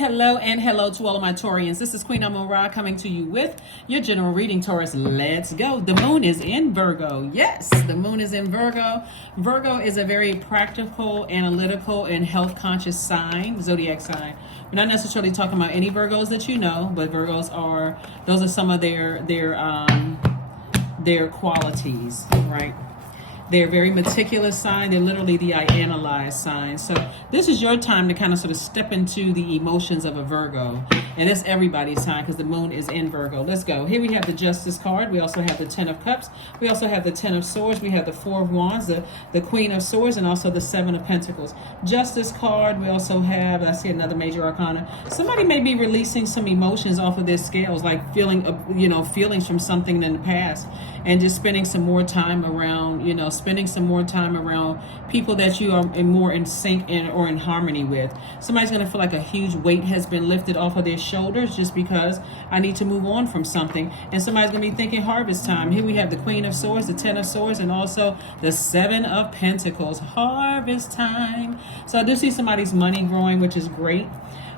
hello, and hello to all of my Taurians. This is Queen Amun Ra coming to you with your general reading, Taurus. Let's go. The moon is in Virgo. Yes, the moon is in Virgo. Virgo is a very practical, analytical, and health-conscious sign, zodiac sign. We're not necessarily talking about any Virgos that you know, but Virgos are, those are some of their qualities, right? They're very meticulous sign. They're literally the I analyze sign. So this is your time to kind of sort of step into the emotions of a Virgo. And it's everybody's time because the moon is in Virgo. Let's go. Here we have the Justice card. We also have the Ten of Cups. We also have the Ten of Swords. We have the Four of Wands, the Queen of Swords, and also the Seven of Pentacles. Justice card. We also have, I see another major arcana. Somebody may be releasing some emotions off of their scales, like feelings from something in the past, and just spending some more time around, spending some more time around people that you are more in sync or in harmony with. Somebody's going to feel like a huge weight has been lifted off of their shoulders just because I need to move on from something. And somebody's going to be thinking harvest time. Here we have the Queen of Swords, the Ten of Swords, and also the Seven of Pentacles. Harvest time. So I do see somebody's money growing, which is great.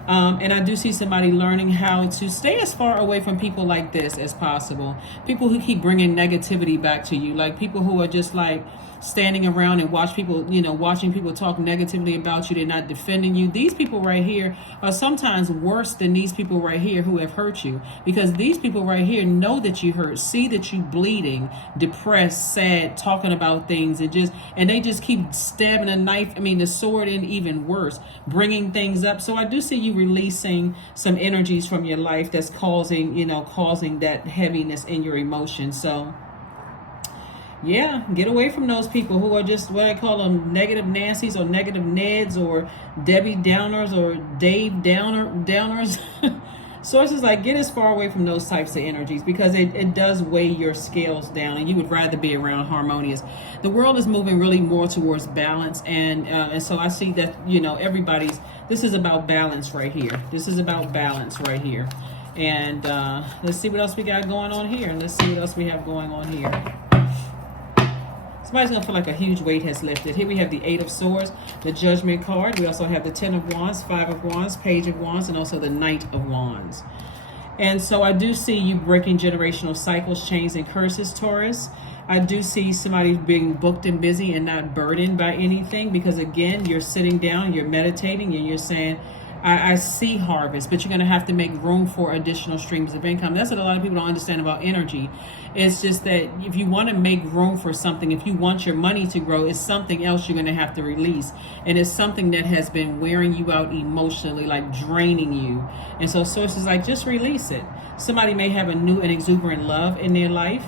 And I do see somebody learning how to stay as far away from people like this as possible. People who keep bringing negativity back to you, like people who are just like standing around and watching people talk negatively about you. They're not defending you. These people right here are sometimes worse than these people right here who have hurt you, because these people right here know that you hurt, see that you bleeding, depressed, sad, talking about things, and they just keep stabbing the sword in even worse, bringing things up. So I do see you releasing some energies from your life that's causing that heaviness in your emotions. So yeah, get away from those people who are just what I call them, negative Nancy's or negative Neds or Debbie Downers or Dave Downers. Sources like, get as far away from those types of energies, because it does weigh your scales down, and you would rather be around harmonious. The world is moving really more towards balance, and so I see that this is about balance right here. This is about balance right here. And let's see what else we got going on here. Let's see what else we have going on here. Somebody's going to feel like a huge weight has lifted. Here we have the Eight of Swords, the Judgment card. We also have the Ten of Wands, Five of Wands, Page of Wands, and also the Knight of Wands. And so I do see you breaking generational cycles, chains, and curses, Taurus. I do see somebody being booked and busy and not burdened by anything, because, again, you're sitting down, you're meditating, and you're saying, I see harvest, but you're going to have to make room for additional streams of income. That's what a lot of people don't understand about energy. It's just that if you want to make room for something, if you want your money to grow, it's something else you're going to have to release. And it's something that has been wearing you out emotionally, like draining you. And so sources like, just release it. Somebody may have a new and exuberant love in their life.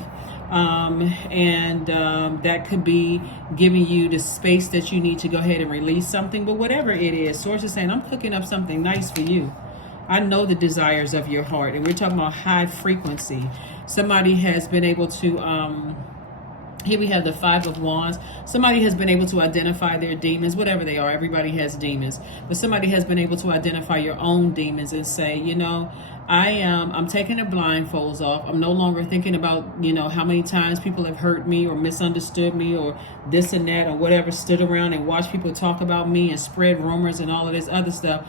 That could be giving you the space that you need to go ahead and release something. But whatever it is, source is saying, I'm cooking up something nice for you. I know the desires of your heart. And we're talking about high frequency. Somebody has been able to, here we have the Five of Wands. Somebody has been able to identify their demons, whatever they are. Everybody has demons. But somebody has been able to identify your own demons and say, I'm taking the blindfolds off. I'm no longer thinking about, how many times people have hurt me or misunderstood me or this and that or whatever, stood around and watched people talk about me and spread rumors and all of this other stuff.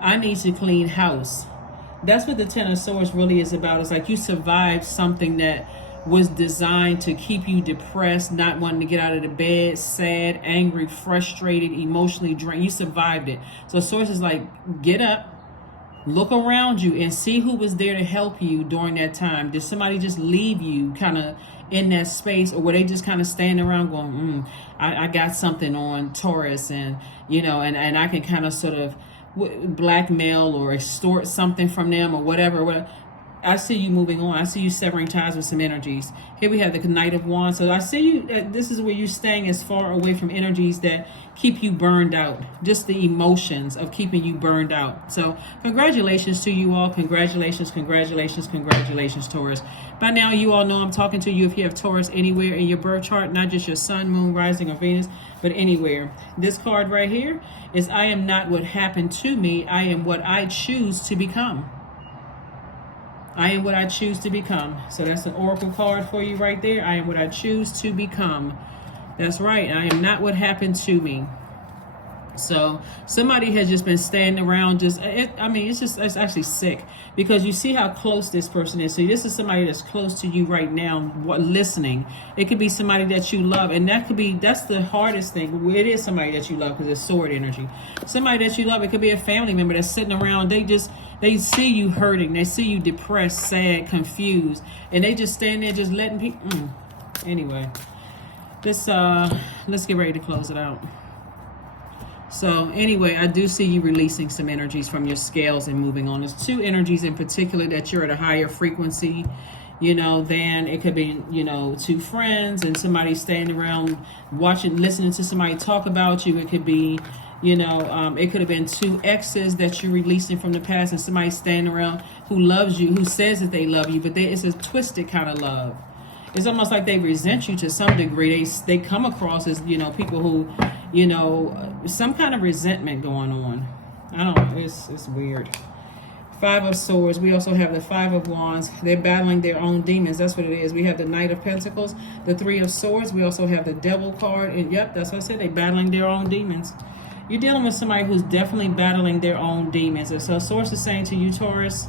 I need to clean house. That's what the Ten of Swords really is about. It's like you survived something that was designed to keep you depressed, not wanting to get out of the bed, sad, angry, frustrated, emotionally drained. You survived it. So source is like, get up. Look around you and see who was there to help you during that time. Did somebody just leave you kind of in that space, or were they just kind of standing around going, I got something on Taurus, and and I can kind of sort of blackmail or extort something from them or whatever. I see you moving on. I see you severing ties with some energies. Here we have the Knight of Wands. So I see you, this is where you're staying as far away from energies that keep you burned out. Just the emotions of keeping you burned out. So congratulations to you all. Congratulations, congratulations, congratulations, Taurus. By now, you all know I'm talking to you if you have Taurus anywhere in your birth chart, not just your sun, moon, rising, or Venus, but anywhere. This card right here is, I am not what happened to me. I am what I choose to become. I am what I choose to become. So that's an oracle card for you right there. I am what I choose to become. That's right. I am not what happened to me. So somebody has just been standing around I mean, it's actually sick, because you see how close this person is. So this is somebody that's close to you right now, listening. It could be somebody that you love, and that's the hardest thing. It is somebody that you love, because it's sword energy. Somebody that you love, it could be a family member that's sitting around. They see you hurting. They see you depressed, sad, confused, and they just stand there just letting people. Anyway, let's get ready to close it out. So anyway, I do see you releasing some energies from your scales and moving on. There's two energies in particular that you're at a higher frequency, than it could be, two friends and somebody standing around watching, listening to somebody talk about you. It could be, it could have been two exes that you're releasing from the past, and somebody standing around who loves you, who says that they love you, but it's a twisted kind of love. It's almost like they resent you to some degree. They come across as, people who, some kind of resentment going on. I don't know. It's weird. Five of Swords. We also have the Five of Wands. They're battling their own demons. That's what it is. We have the Knight of Pentacles, the Three of Swords. We also have the Devil card. And yep, that's what I said. They're battling their own demons. You're dealing with somebody who's definitely battling their own demons. And so Source is saying to you, Taurus,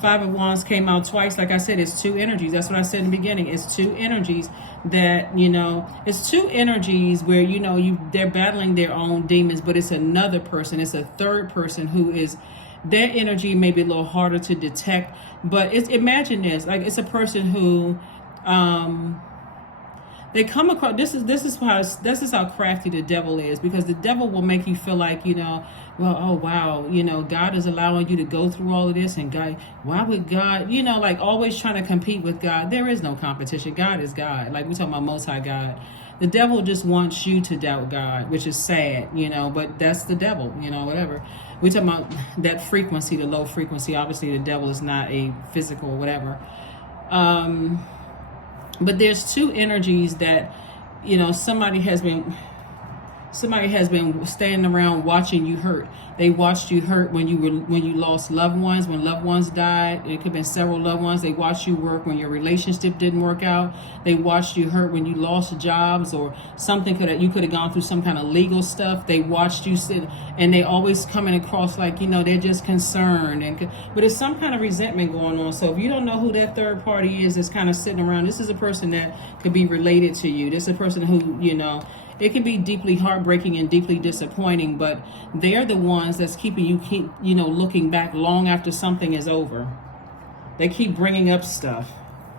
Five of Wands came out twice. Like I said, it's two energies. That's what I said in the beginning. It's two energies that, it's two energies where, they're battling their own demons, but it's another person. It's a third person who is, their energy may be a little harder to detect, but imagine this, like it's a person who, they come across, this is how crafty the devil is, because the devil will make you feel like, well, oh wow, God is allowing you to go through all of this, and God, why would God, like always trying to compete with God. There is no competition. God is God. Like we're talking about Most High God. The devil just wants you to doubt God, which is sad, but that's the devil, whatever. We're talking about that frequency, the low frequency. Obviously the devil is not a physical or whatever. But there's two energies that, somebody has been standing around watching you hurt. They watched you hurt when you lost loved ones, when loved ones died. It could have been several loved ones. They watched you work when your relationship didn't work out. They watched you hurt when you lost jobs, or something you could have gone through some kind of legal stuff. They watched you sit, and they always coming across like, they're just concerned, but it's some kind of resentment going on. So if you don't know who that third party is that's kind of sitting around, this is a person that could be related to you. This is a person who, it can be deeply heartbreaking and deeply disappointing, but they're the ones that's keeping you looking back long after something is over. They keep bringing up stuff.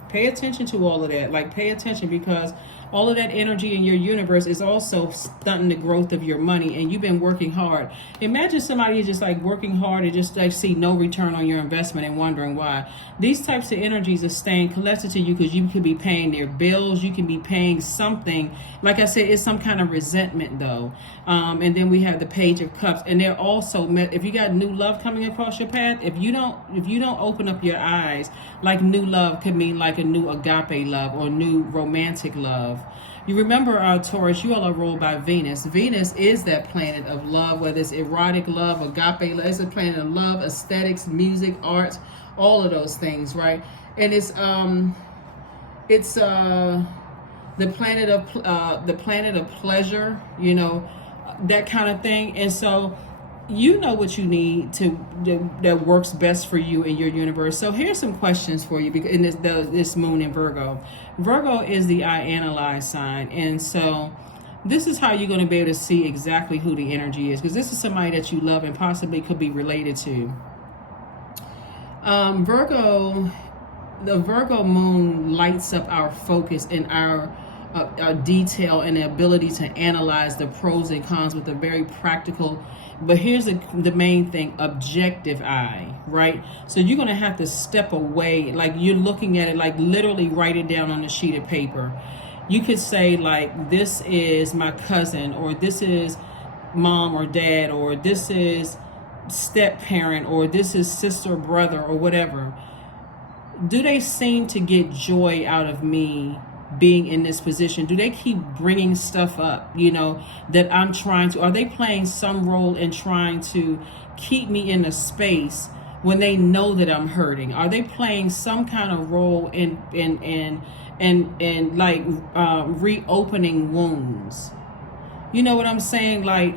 Pay attention to all of that. Like, pay attention, because all of that energy in your universe is also stunting the growth of your money, and you've been working hard. Imagine somebody just like working hard and just like see no return on your investment and wondering why. These types of energies are staying connected to you because you could be paying their bills. You can be paying something. Like I said, it's some kind of resentment though. And then we have the Page of Cups, and they're also if you got new love coming across your path, if you don't open up your eyes, like new love could mean like a new agape love or new romantic love. You remember, Taurus, you all are ruled by Venus. Venus is that planet of love, whether it's erotic love, agape love. It's a planet of love, aesthetics, music, art, all of those things, right? And it's the planet of pleasure, that kind of thing. And so you know what you need that works best for you in your universe. So here's some questions for you, because in this moon in Virgo. Virgo is the I analyze sign, and so this is how you're going to be able to see exactly who the energy is, because this is somebody that you love and possibly could be related to. Virgo, the Virgo moon lights up our focus and our detail and the ability to analyze the pros and cons with a very practical, but here's the main thing, objective eye, right? So you're going to have to step away, like you're looking at it, like literally write it down on a sheet of paper. You could say like, this is my cousin, or this is mom or dad, or this is step parent, or this is sister, brother, or whatever. Do they seem to get joy out of me being in this position? Do they keep bringing stuff up, that I'm trying to, are they playing some role in trying to keep me in a space when they know that I'm hurting? Are they playing some kind of role in and like reopening wounds. You know what I'm saying? Like,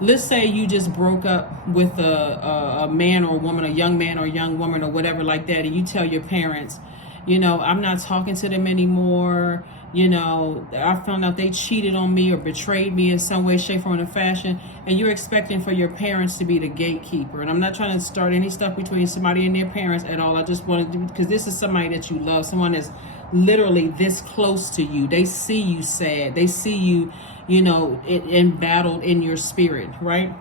let's say you just broke up with a man or a woman, a young man or a young woman or whatever like that, and you tell your parents, you know, I'm not talking to them anymore. You know, I found out they cheated on me or betrayed me in some way, shape, form, or fashion, and you're expecting for your parents to be the gatekeeper. And I'm not trying to start any stuff between somebody and their parents at all. I just want to do, because this is somebody that you love, someone that's literally this close to you. They see you sad. They see you, you know, embattled in your spirit, right?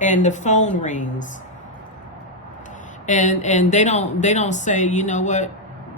And the phone rings, and they don't say, you know what,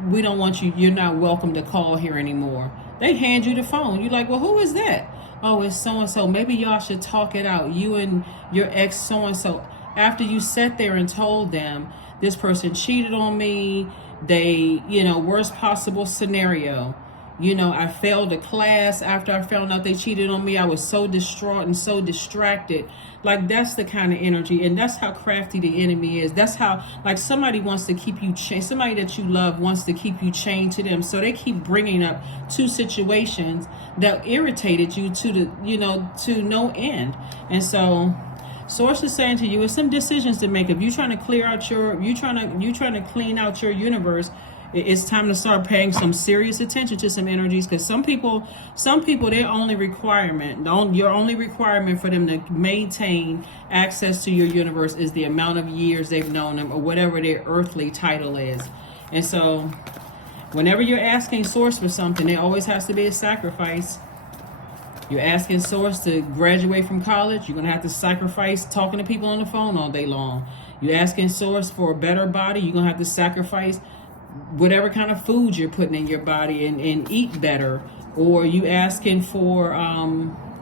we don't want you. You're not welcome to call here anymore. They hand you the phone. You're like, well, who is that? Oh, it's so-and-so. Maybe y'all should talk it out. You and your ex so-and-so. After you sat there and told them, this person cheated on me. They, you know, worst possible scenario. You know, I failed a class after I found out they cheated on me. I was so distraught and so distracted. Like, that's the kind of energy, and that's how crafty the enemy is. That's how, like, somebody wants to keep you chained. Somebody that you love wants to keep you chained to them. So they keep bringing up two situations that irritated you to the, you know, to no end. And so Source is saying to you, it's some decisions to make. If you're trying to clear out you're trying to clean out your universe, it's time to start paying some serious attention to some energies, because some people, their only requirement, your only requirement for them to maintain access to your universe is the amount of years they've known them, or whatever their earthly title is. And so whenever you're asking Source for something, there always has to be a sacrifice. You're asking Source to graduate from college, you're going to have to sacrifice talking to people on the phone all day long. You're asking Source for a better body, you're going to have to sacrifice whatever kind of food you're putting in your body and eat better. Or you asking for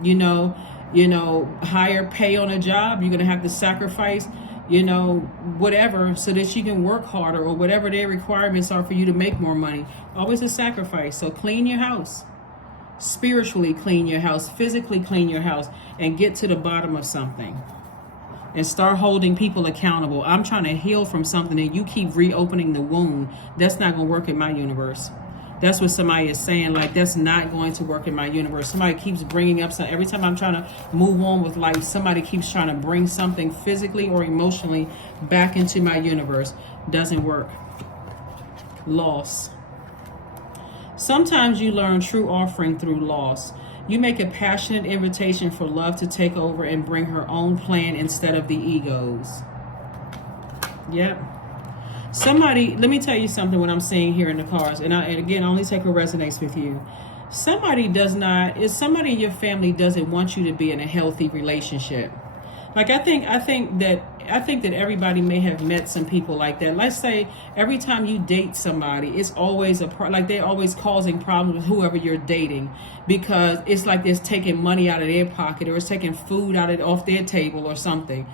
you know, higher pay on a job, you're gonna have to sacrifice, you know, whatever, so that you can work harder, or whatever their requirements are for you to make more money. Always a sacrifice. So clean your house, spiritually clean your house, physically clean your house, and get to the bottom of something. And start holding people accountable. I'm trying to heal from something and you keep reopening the wound. That's not going to work in my universe. That's what somebody is saying. Like, that's not going to work in my universe. Somebody keeps bringing up something. Every time I'm trying to move on with life, somebody keeps trying to bring something physically or emotionally back into my universe. Doesn't work. Loss. Sometimes you learn true offering through loss. You make a passionate invitation for love to take over and bring her own plan instead of the ego's. Yep. Somebody, let me tell you something, what I'm seeing here in the cards, and again, only take what resonates with you. Somebody in your family doesn't want you to be in a healthy relationship. Like, I think that everybody may have met some people like that. Let's say every time you date somebody, it's always like they're always causing problems with whoever you're dating, because it's like it's taking money out of their pocket, or it's taking food off their table or something.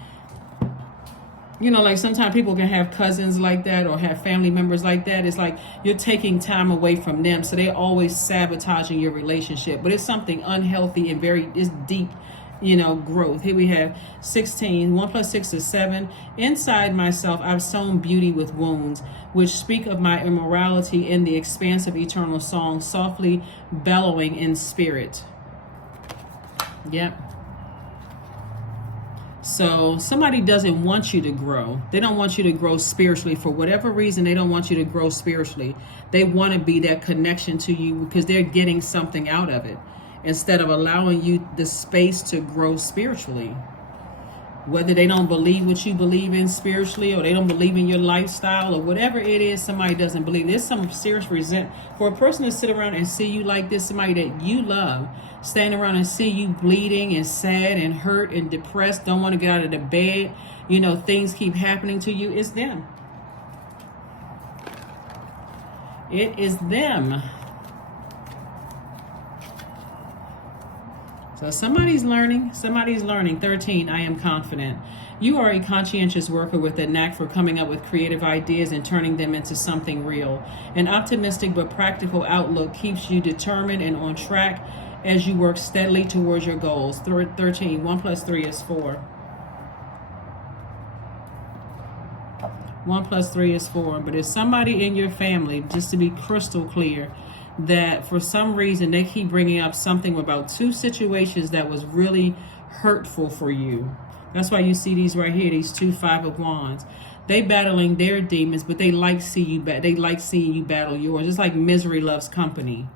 You know, like sometimes people can have cousins like that or have family members like that. It's like you're taking time away from them, so they're always sabotaging your relationship. But it's something unhealthy and it's deep, you know, growth. Here we have 16. 1 + 6 is 7. Inside myself, I've sown beauty with wounds, which speak of my immorality in the expanse of eternal song, softly bellowing in spirit. Yep. So somebody doesn't want you to grow. They don't want you to grow spiritually. For whatever reason, they don't want you to grow spiritually. They want to be that connection to you because they're getting something out of it, instead of allowing you the space to grow spiritually. Whether they don't believe what you believe in spiritually, or they don't believe in your lifestyle, or whatever it is, somebody doesn't believe. There's some serious resentment. For a person to sit around and see you like this, somebody that you love, stand around and see you bleeding and sad and hurt and depressed, don't want to get out of the bed, you know, things keep happening to you, it's them. It is them. So somebody's learning. 13, I am confident. You are a conscientious worker with a knack for coming up with creative ideas and turning them into something real. An optimistic but practical outlook keeps you determined and on track as you work steadily towards your goals. 13, 1 + 3 is 4. 1 plus 3 is 4. But if somebody in your family, just to be crystal clear, that for some reason they keep bringing up something about 2 situations that was really hurtful for you. That's why you see these right here, these 2 5 of Wands. They battling their demons, but they like seeing you battle yours. It's like misery loves company.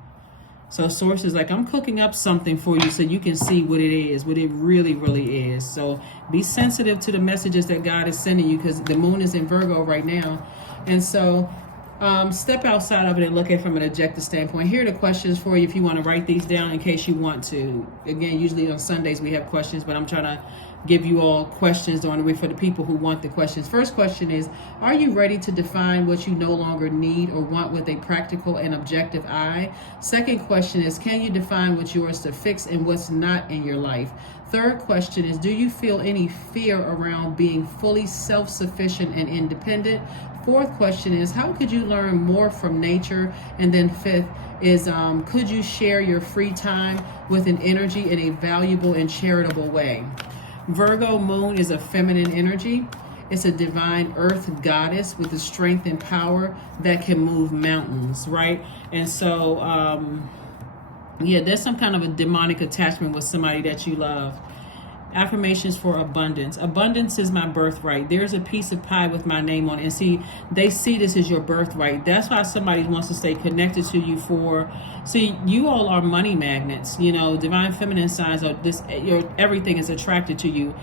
So source is like, I'm cooking up something for you so you can see what it is, what it really, really is. So be sensitive to the messages that God is sending you, because the moon is in Virgo right now. And so step outside of it and look at it from an objective standpoint. Here are the questions for you if you want to write these down in case you want to. Again, usually on Sundays we have questions, but I'm trying to give you all questions during the week for the people who want the questions. First question is, are you ready to define what you no longer need or want with a practical and objective eye? Second question is, can you define what's yours to fix and what's not in your life? Third question is, do you feel any fear around being fully self-sufficient and independent? Fourth question is, how could you learn more from nature? And then fifth is, could you share your free time with an energy in a valuable and charitable way? Virgo moon is a feminine energy. It's a divine earth goddess with the strength and power that can move mountains, right? And so, yeah, there's some kind of a demonic attachment with somebody that you love. Affirmations for abundance. Abundance is my birthright. There's a piece of pie with my name on it. And see, they see this as your birthright. That's why somebody wants to stay connected to you for... See, you all are money magnets. You know, divine feminine signs are this. Everything is attracted to you.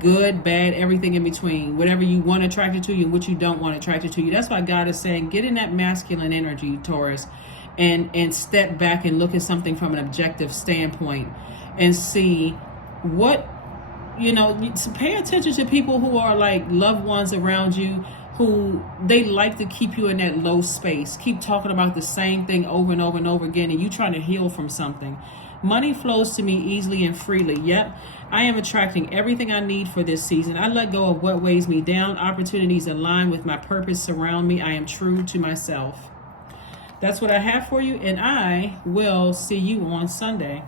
Good, bad, everything in between. Whatever you want attracted to you and what you don't want attracted to you. That's why God is saying, get in that masculine energy, Taurus, and step back and look at something from an objective standpoint and see what... You know, pay attention to people who are like loved ones around you, who they like to keep you in that low space, keep talking about the same thing over and over and over again, and you trying to heal from something. Money flows to me easily and freely. Yep, I am attracting everything I need for this season. I let go of what weighs me down. Opportunities align with my purpose surround me. I am true to myself. That's what I have for you, and I will see you on Sunday.